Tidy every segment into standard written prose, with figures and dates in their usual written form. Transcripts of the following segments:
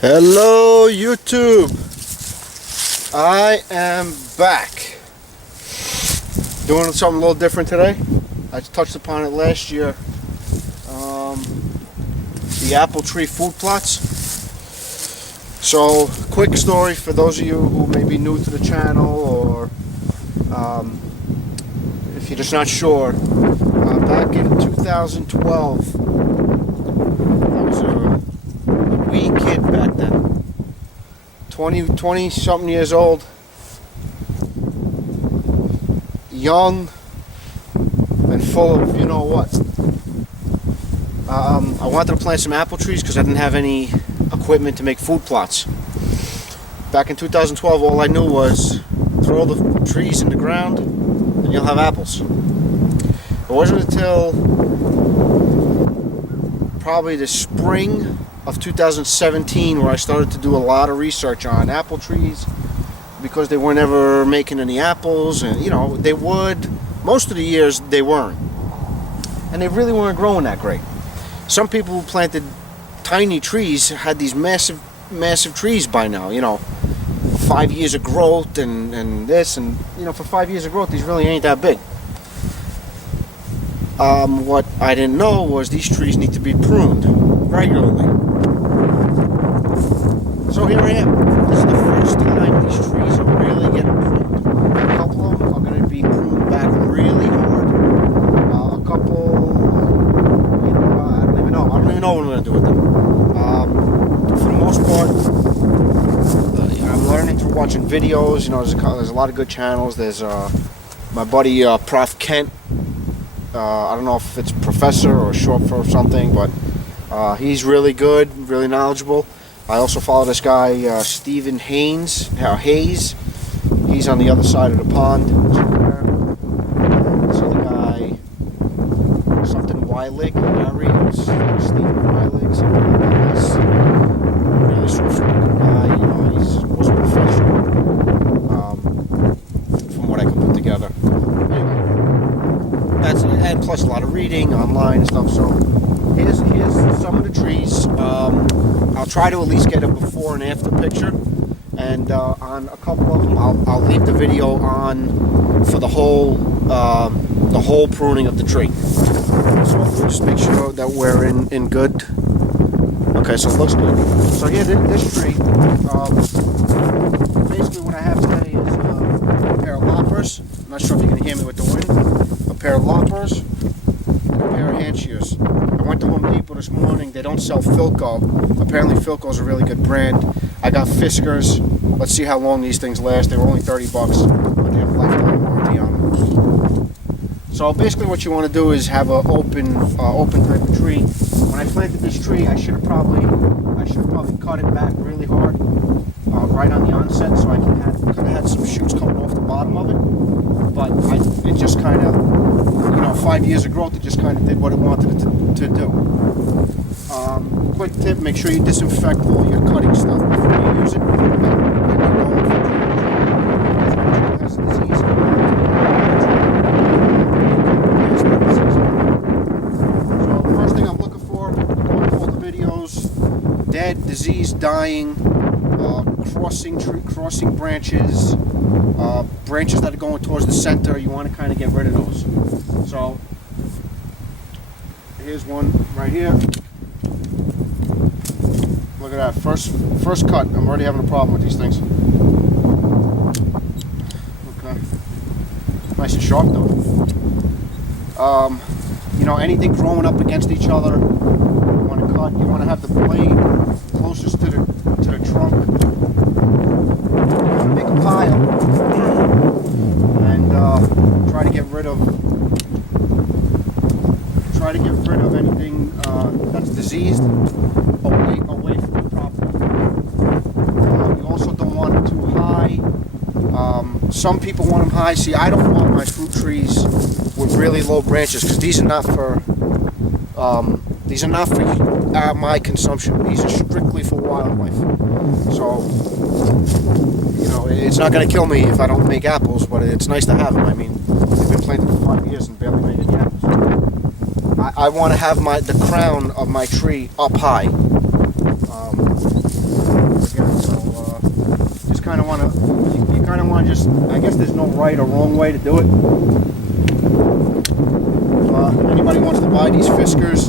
Hello YouTube, I am back doing something a little different today. I touched upon it last year, the apple tree food plots. So quick story for those of you who may be new to the channel, or if you're just not sure, back in 2012 I was a wee kid back then, 20 something years old, young and full of you know what. I wanted to plant some apple trees because I didn't have any equipment to make food plots. Back in 2012, all I knew was throw the trees in the ground and you'll have apples. It wasn't until probably the spring of 2017 where I started to do a lot of research on apple trees, because they were never making any apples, and you know, they would, most of the years they weren't, and they really weren't growing that great. Some people who planted tiny trees had these massive trees by now, you know, 5 years of growth and this, and you know, for 5 years of growth these really ain't that big. What I didn't know was these trees need to be pruned regularly. So here I am. This is the first time these trees are really getting pruned. A couple of them are going to be pruned back really hard. A couple, you know, I don't even know what I'm going to do with them. For the most part, I'm learning through watching videos. You know, there's a lot of good channels. There's my buddy Prof Kent. I don't know if it's professor or short for something, but he's really good, really knowledgeable. I also follow this guy, Stephen Hayes. He's on the other side of the pond. This other guy, something Weilig, Stephen Weilig, something like that. He's really sort of good guy. You know, he's most professional, from what I can put together. Anyway, and plus a lot of reading online and stuff. So here's some of the trees. I'll try to at least get a before and after picture, and on a couple of them I'll leave the video on for the whole pruning of the tree. So we'll just make sure that we're in good. Okay, so it looks good. So here, this tree, basically what I have today is a pair of loppers. I'm not sure if you can hear me with the wind. A pair of loppers and a pair of hand shears. I went to Home Depot this morning. They don't sell Philco. Apparently Philco is a really good brand. I got Fiskars. Let's see how long these things last. They were only $30, but they have a lifetime warranty on them. So basically what you want to do is have an open type of tree. When I planted this tree, I should have probably cut it back really hard, right on the onset, so I could have had some shoots coming off the bottom of it. But it just kind of, you know, 5 years of growth, it just kind of did what it wanted it to do. Quick tip, make sure you disinfect all your cutting stuff before you use it. So the first thing I'm looking for, going through all the videos, dead, diseased, dying, crossing branches, branches that are going towards the center. You want to kind of get rid of those. So here's one right here. Look at that, first cut. I'm already having a problem with these things. Okay, nice and sharp though. You know, anything growing up against each other, you want to cut. You want to have the blade closest to the trunk. You want to make a pile and try to get rid of anything that's diseased away from the property. You also don't want them too high. Some people want them high. See, I don't want my fruit trees with really low branches, because these are not for my consumption. These are strictly for wildlife. So, you know, it's not going to kill me if I don't make apples, but it's nice to have them. I mean, they've been planted for 5 years and barely made any apples. I want to have the crown of my tree up high. want to just, I guess there's no right or wrong way to do it. Anybody wants to buy these Fiskars,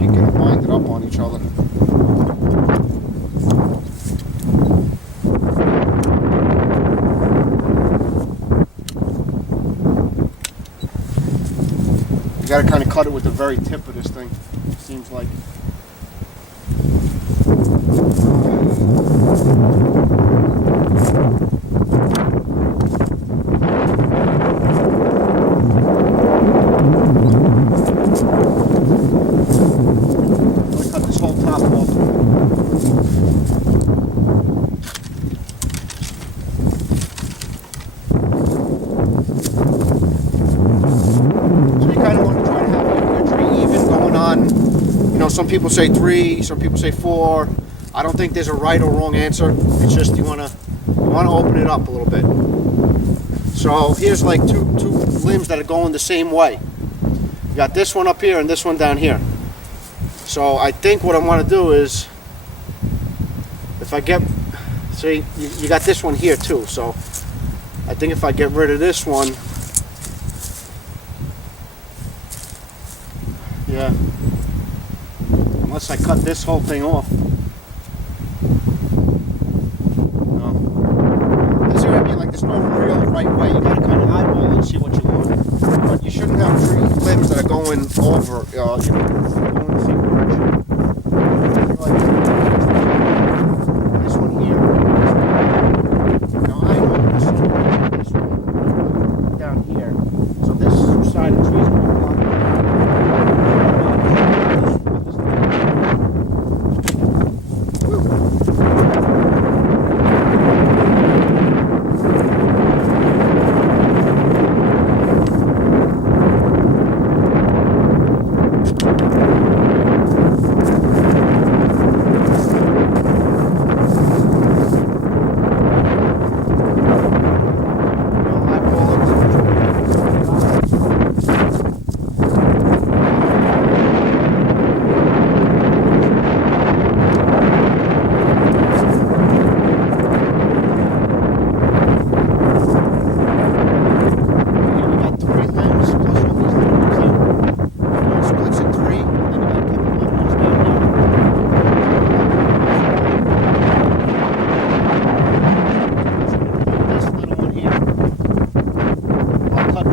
you can bind it up on each other. You got to kind of cut it with the very tip of this thing, seems like. Cut this whole top off. So you kind of want to try to have your tree even going on. You know, some people say 3, some people say 4. I don't think there's a right or wrong answer. It's just you want to open it up a little bit. So here's like two limbs that are going the same way. You got this one up here and this one down here. So I think what I want to do is, if I get, see, you got this one here too. So I think if I get rid of this one, yeah, unless I cut this whole thing off. No. This is what I mean, like there's no real right way. You gotta kind of eyeball and see what you want. But you shouldn't have tree limbs that are going over, you know, going in the same direction. Like this one here. Now I know this one down here. So this side of the tree is going to block.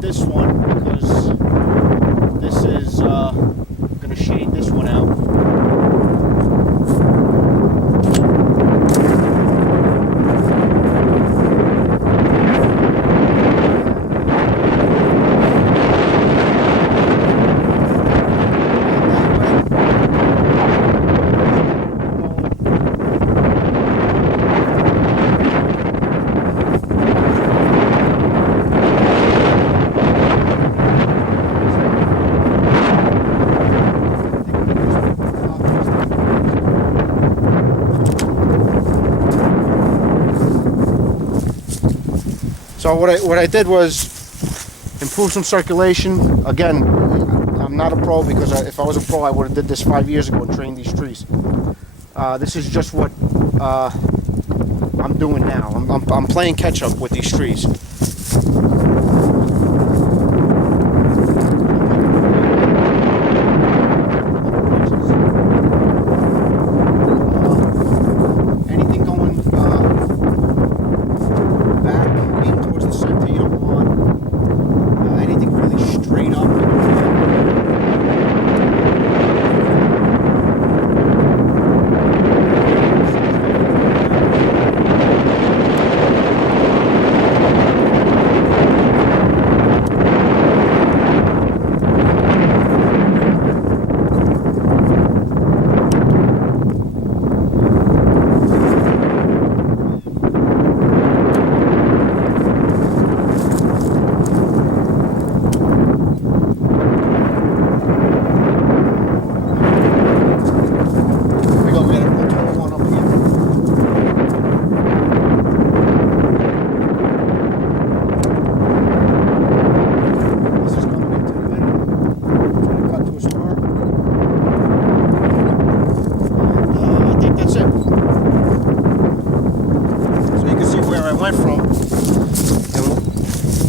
This one because this is going to shade this one out. So what I did was improve some circulation. Again, I'm not a pro because if I was a pro, I would have did this 5 years ago and trained these trees. This is just what I'm doing now. I'm playing catch up with these trees.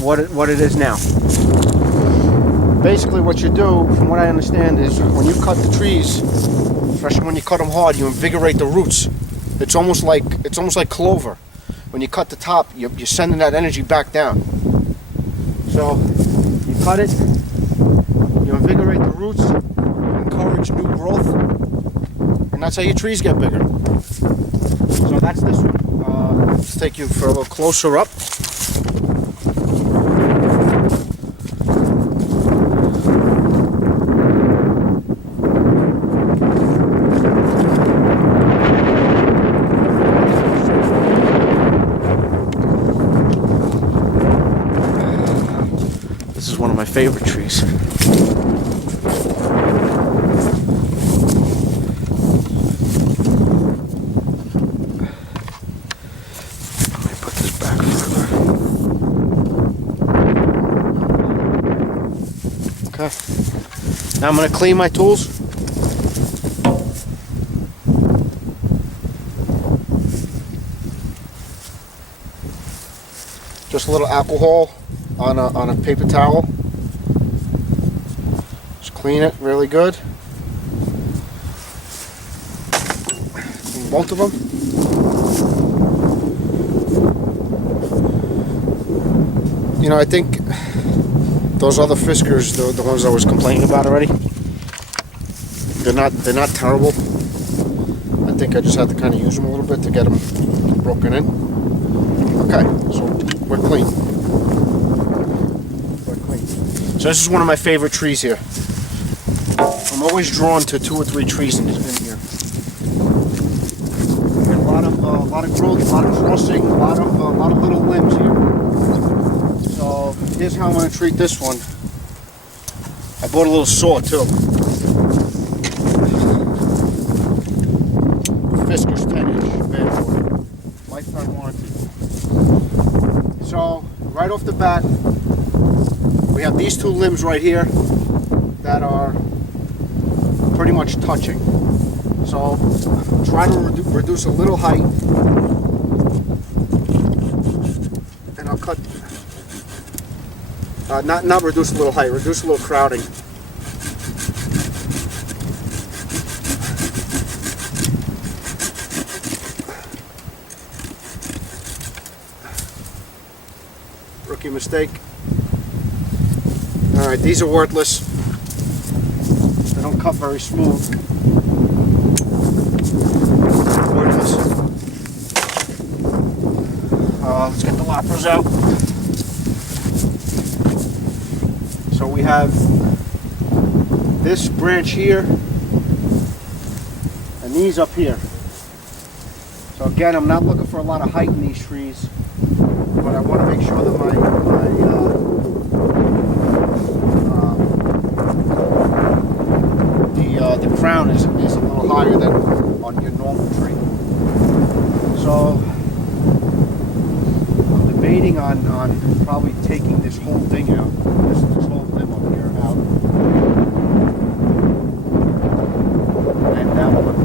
what it is now. Basically, what you do, from what I understand, is when you cut the trees, especially when you cut them hard, you invigorate the roots. It's almost like clover. When you cut the top, you're sending that energy back down. So you cut it, you invigorate the roots, encourage new growth, and that's how your trees get bigger. So that's this one. Let's take you for a little closer up. This is one of my favorite trees. Now I'm going to clean my tools. Just a little alcohol on a paper towel. Just clean it really good. Clean both of them. You know, I think those other Fiskars, the ones I was complaining about already, they're not terrible. I think I just have to kind of use them a little bit to get them broken in. Okay, so we're clean. So this is one of my favorite trees here. I'm always drawn to 2 or 3 trees in here. And a lot of growth, a lot of crossing, a lot of little limbs here. So here's how I'm going to treat this one. I bought a little saw too. Fiskars 10-inch bed board. Lifetime warranty. So right off the bat, we have these 2 limbs right here that are pretty much touching. So try to reduce a little height, and I'll cut. Not reduce a little height, reduce a little crowding. Rookie mistake. Alright, these are worthless. They don't cut very smooth. Worthless. Let's get the loppers out. So we have this branch here and these up here. So again, I'm not looking for a lot of height in these trees, but I want to make sure that the crown is a little higher than on your normal tree. So I'm debating on probably taking this whole thing out, this whole limb up here out, and that one.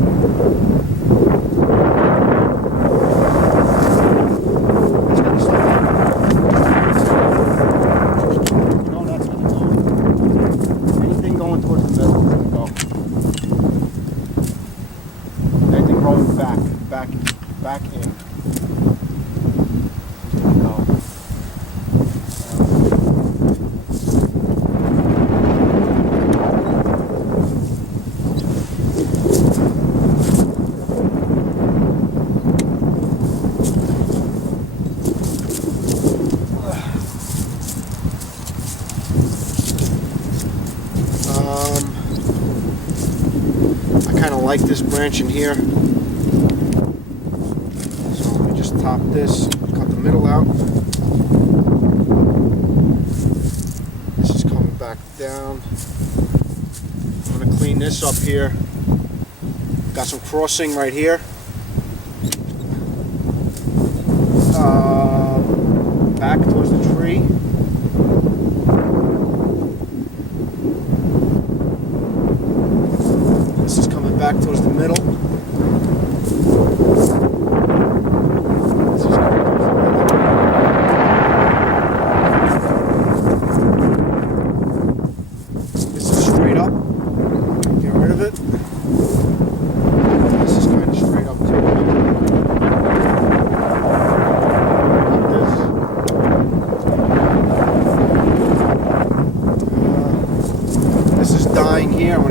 It's gonna stop. You know that's gonna go. Anything going towards the middle is gonna go. Anything rolling back in. I kind of like this branch in here, so let me just top this, cut the middle out. This is coming back down. I'm going to clean this up here. Got some crossing right here. Back towards the tree. This is coming back towards the middle. This is coming towards the middle.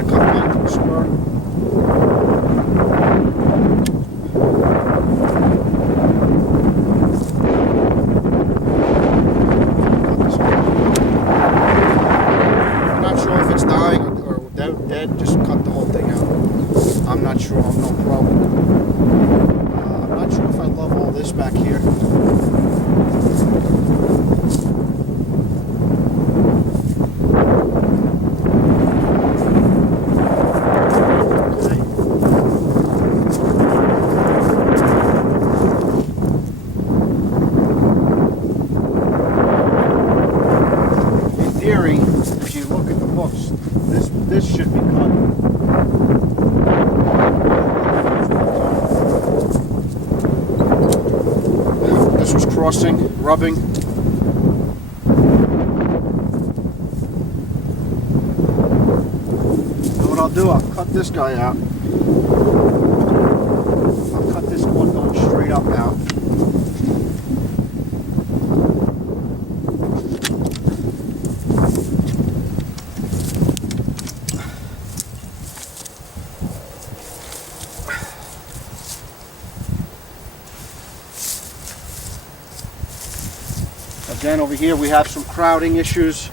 gonna cut back to a spur. I'm not sure if it's dying or dead. Just cut the whole thing out. I'm not sure. I'm no pro. I'm not sure if I love all this back here. If you look at the books, this should be cut. This was crossing, rubbing. And what I'll do, I'll cut this guy out. I'll cut this one going straight up out. Again, over here we have some crowding issues.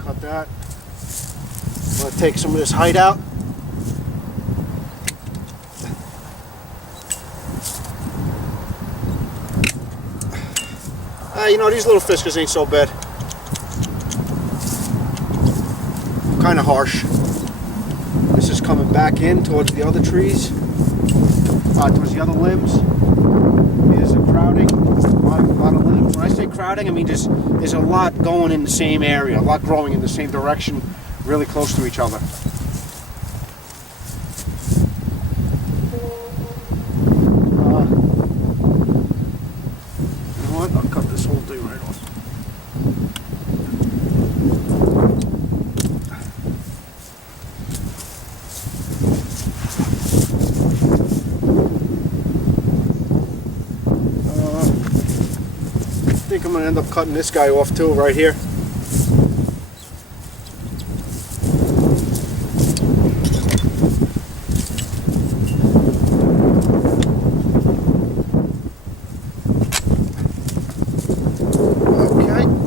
Cut that. I'm going to take some of this height out. You know, these little fiskers ain't so bad. Kind of harsh. This is coming back in towards the other trees. Towards the other limbs. There's a crowding, a lot of limbs. When I say crowding, I mean there's a lot going in the same area, a lot growing in the same direction, really close to each other. You know what? I'll cut this whole thing right off. I think I'm going to end up cutting this guy off too, right here.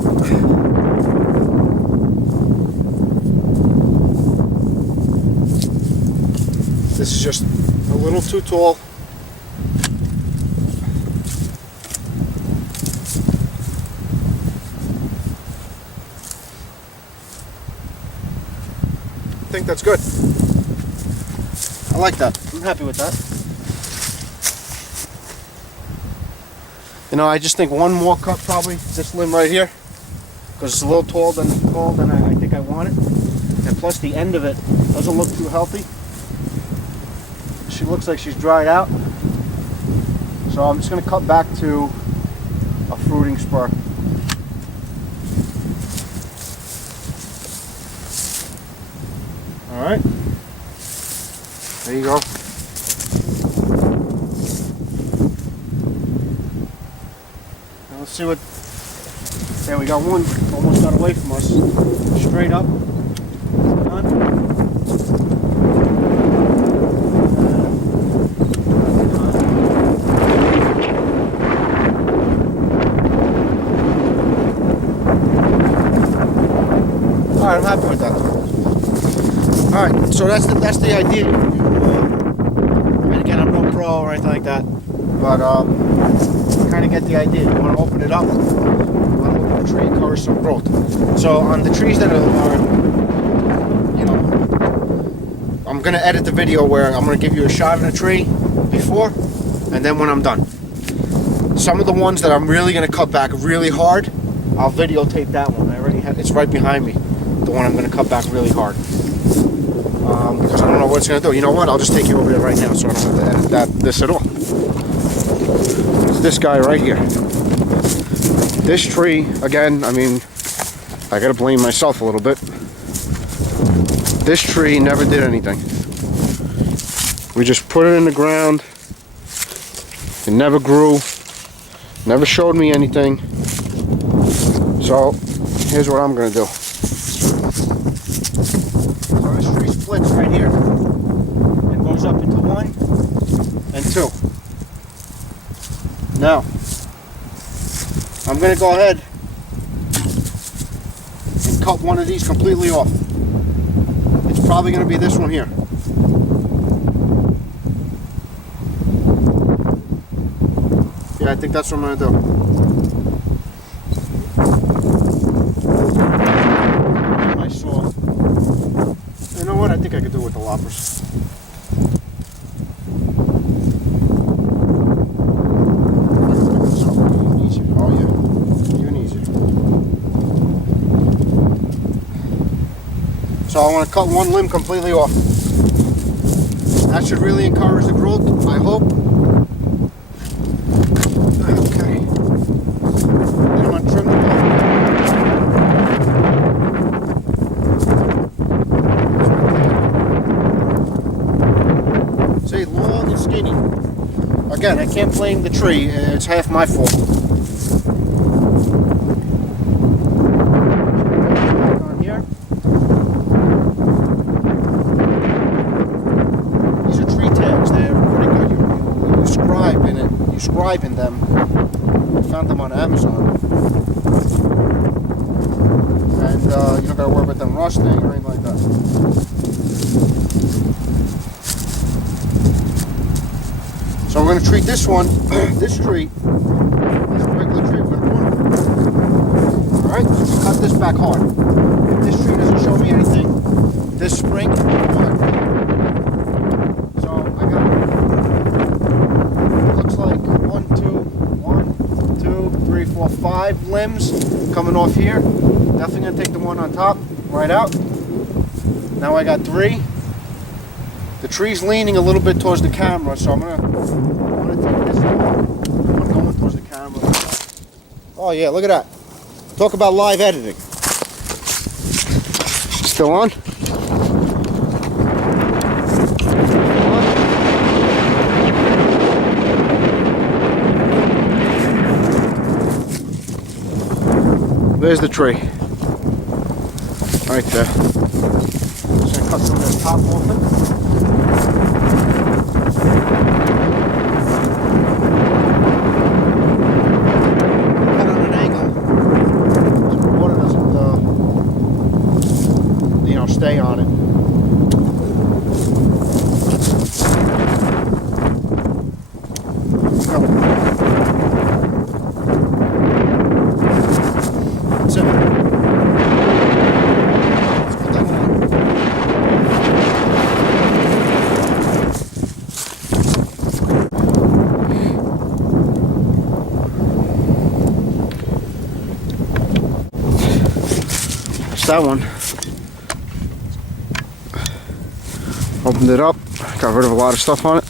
Okay. This is just a little too tall. I think that's good. I like that. I'm happy with that. You know, I just think one more cut probably, this limb right here, because it's a little tall than I think I want it. And plus the end of it doesn't look too healthy. She looks like she's dried out. So I'm just going to cut back to a fruiting spur. Alright, there you go. Now let's see what, there we got one, almost got away from us, straight up, done. Alright, I'm happy with that. Alright, so that's the idea. I mean, again, I'm no pro or anything like that, but kind of get the idea. You want to open it up, you want to open the tree, encourage some growth. So on the trees that are, you know, I'm going to edit the video where I'm going to give you a shot of the tree before, and then when I'm done. Some of the ones that I'm really going to cut back really hard, I'll videotape that one. I already have, it's right behind me, the one I'm going to cut back really hard. Because I don't know what it's going to do. You know what? I'll just take you over there right now so I don't have to edit this at all. It's this guy right here. This tree, again, I mean, I got to blame myself a little bit. This tree never did anything. We just put it in the ground. It never grew. Never showed me anything. So So here's what I'm gonna do. So this tree splits right here. It goes up into 1 and 2. Now, I'm gonna go ahead and cut one of these completely off. It's probably gonna be this one here. Yeah, I think that's what I'm gonna do. You know what? I think I could do it with the loppers. Even easier. Oh yeah, even easier. So I want to cut one limb completely off. That should really encourage the growth, I hope. Okay. Then I'm going to trim the bottom. See, long and skinny. Again, I can't blame the tree. It's half my fault. On here. These are tree tags. They're pretty good. You scribe in it. You scribe in them. I found them on Amazon. And you don't got to worry about them rusting or anything like that. So we're going to treat this one, this tree, as a regular tree. We're going to prune it. Alright, so we cut this back hard. If this tree doesn't show me anything this spring, good. So I got, it looks like 1, 2, 3, 4, 5 limbs coming off here. Definitely going to take the one on top right out. Now I got 3. The tree's leaning a little bit towards the camera, so I'm gonna take this off. I'm going towards the camera. Oh yeah, look at that. Talk about live editing. Still on? There's the tree. Right there. Just gonna cut some of this top off it. Stay on it. That's it. Let's put that on. That's that one. Opened it up, got rid of a lot of stuff on it.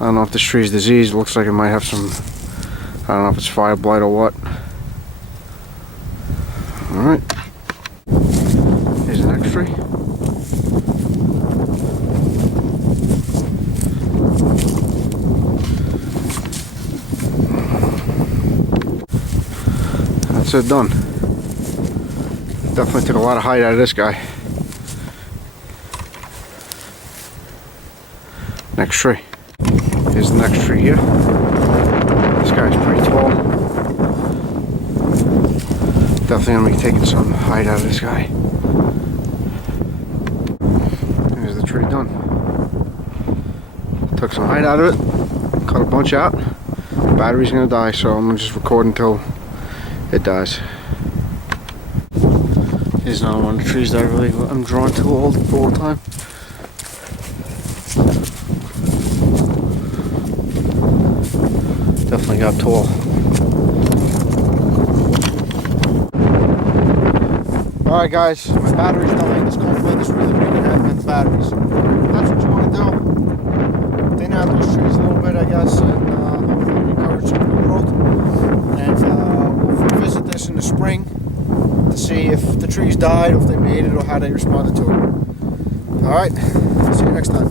I don't know if this tree is diseased. It looks like it might have some, I don't know if it's fire blight or what. Alright. Here's the next tree. That's it, done. Definitely took a lot of height out of this guy. Next tree. Here's the next tree here. This guy's pretty tall. Definitely gonna be taking some height out of this guy. Here's the tree done. Took some height out of it. Cut a bunch out. The battery's gonna die, so I'm gonna just record until it dies. Here's another one of the trees that I'm drawn to all the time. Definitely got tall. Alright guys, my battery's dying. This cold weather's really bringing out the batteries. That's what you want to do. Thin out those trees a little bit, I guess, and hopefully encourage some new growth. And we'll visit this in the spring to see if the trees died, or if they made it, or how they responded to it. Alright, see you next time.